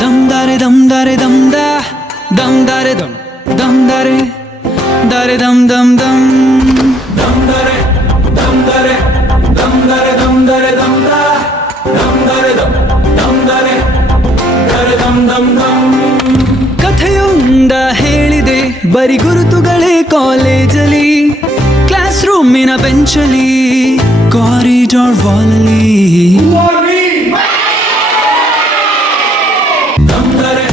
ದಮ್ ದಾರೆ ದಮ್ ದಾರೆ ದಮ್ ದಾ ದಮ್ ದಾರೆ ದಮ್ ದಮ್ ದಾರೆ ದಾರೆ ದಮ್ ದಮ್ ದಮ್ ದಮ್ ದಾರೆ ದಮ್ ದಾರೆ ದಮ್ ದಾರೆ ದಮ್ ದಾರೆ ದಮ್ ದಾ ದಮ್ ದಾರೆ ದಮ್ ದಾರೆ ದಾರೆ ದಮ್ ದಮ್ ದಮ್. ಕಥೆಯೊಂದ ಹೇಳಿದೆ ಬರಿ ಗುರುತುಗಳೇ ಕಾಲೇಜಲ್ಲಿ, ಕ್ಲಾಸ್ ರೂಮಿನ ಬೆಂಚಲ್ಲಿ, ಕಾರಿಡಾರ್ ವಾಲಲ್ಲಿ. ದಮ್ ದಾರೆ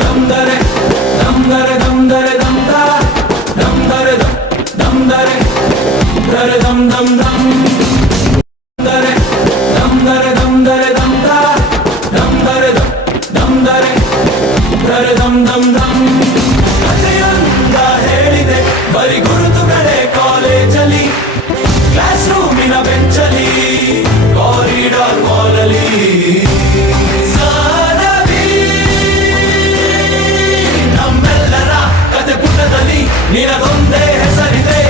ದಮ್ ದಾರೆ ದಮ್ ದಾರೆ ದಮ್ ದಾರೆ ದಮ್ ದಾ ದಮ್ ದಾರೆ ದಮ್ ದಾರೆ ದಾರೆ ದಮ್ ದಮ್ ದಮ್. ದಾರೆ ದಮ್ ದಾರೆ ದಮ್ ದಾರೆ ದಮ್ ದಾ ದಮ್ ದಾರೆ ದಮ್ ದಾರೆ ದಾರೆ ದಮ್ ದಮ್ ದಮ್. ಕಥೆಯೊಂದ ಹೇಳಿದೆ ಬರಿ ಗುರುತುಗಳೇ ಕಾಲೇಜಲ್ಲಿ, ಕ್ಲಾಸ್ ರೂಮಿನ ಬೆಂಚಲ್ಲಿ, ಕಾರಿಡಾರ್ ವಾಲಲ್ಲಿ. ನಮ್ಮೆಲ್ಲರ ಕತೆ ಪುಟದಲ್ಲಿ ನಿನಗೊಂದೇ ಹೆಸರಿದೆ,